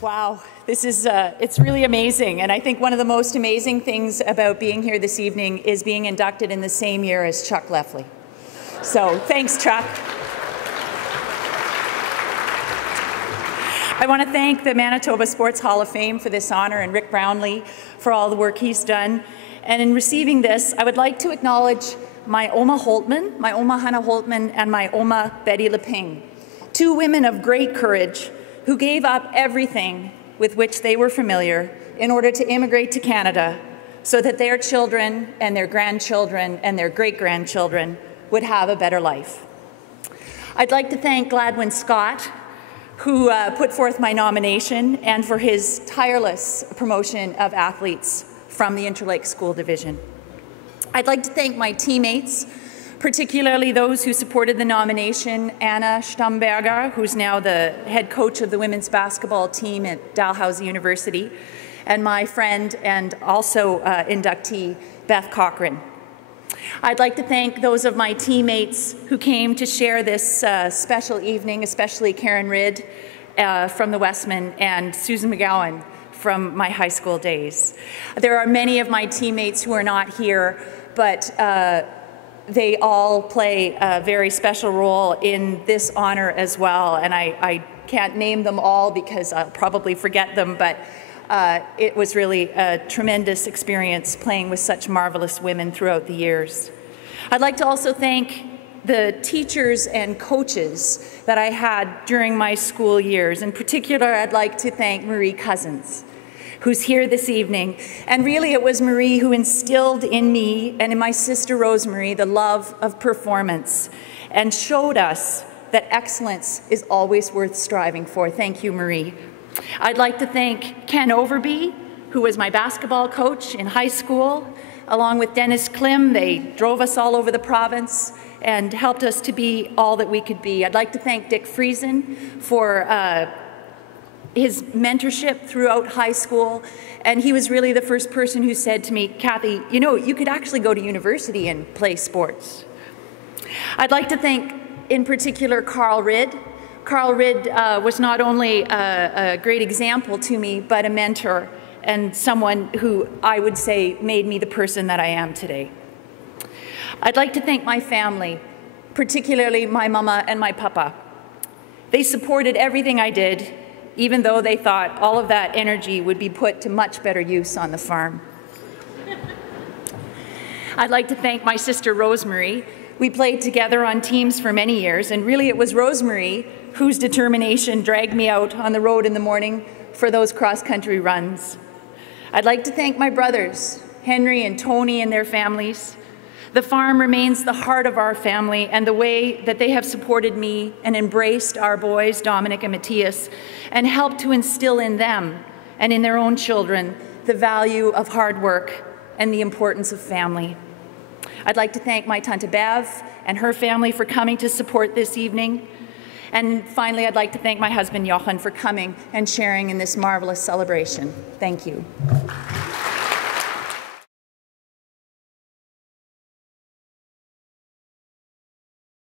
Wow, this is, it's really amazing. And I think one of the most amazing things about being here this evening is being inducted in the same year as Chuck Lefley. So thanks, Chuck. I want to thank the Manitoba Sports Hall of Fame for this honor and Rick Brownlee for all the work he's done. And in receiving this, I would like to acknowledge my Oma Holtmann, my Oma Hannah Holtmann, and my Oma Betty Leping, two women of great courage who gave up everything with which they were familiar in order to immigrate to Canada so that their children and their grandchildren and their great-grandchildren would have a better life. I'd like to thank Gladwin Scott, who put forth my nomination, and for his tireless promotion of athletes from the Interlake School Division. I'd like to thank my teammates, particularly those who supported the nomination, Anna Stamberger, who's now the head coach of the women's basketball team at Dalhousie University, and my friend and also inductee, Beth Cochran. I'd like to thank those of my teammates who came to share this special evening, especially Karen Ridd from the Westman and Susan McGowan from my high school days. There are many of my teammates who are not here, but they all play a very special role in this honor as well, and I can't name them all because I'll probably forget them, but it was really a tremendous experience playing with such marvelous women throughout the years. I'd like to also thank the teachers and coaches that I had during my school years. In particular, I'd like to thank Marie Cousins, who's here this evening. And really, it was Marie who instilled in me and in my sister Rosemary the love of performance and showed us that excellence is always worth striving for. Thank you, Marie. I'd like to thank Ken Overby, who was my basketball coach in high school. Along with Dennis Klim, they drove us all over the province and helped us to be all that we could be. I'd like to thank Dick Friesen for his mentorship throughout high school, and he was really the first person who said to me, Cathy, you know, you could actually go to university and play sports. I'd like to thank, in particular, Carl Ridd. Carl Ridd was not only a great example to me, but a mentor and someone who I would say made me the person that I am today. I'd like to thank my family, particularly my mama and my papa. They supported everything I did, even though they thought all of that energy would be put to much better use on the farm. I'd like to thank my sister Rosemary. We played together on teams for many years, and really it was Rosemary whose determination dragged me out on the road in the morning for those cross-country runs. I'd like to thank my brothers, Henry and Tony and their families. The farm remains the heart of our family, and the way that they have supported me and embraced our boys, Dominic and Matthias, and helped to instill in them and in their own children the value of hard work and the importance of family. I'd like to thank my Tante Bev and her family for coming to support this evening. And finally, I'd like to thank my husband, Jochen, for coming and sharing in this marvelous celebration. Thank you.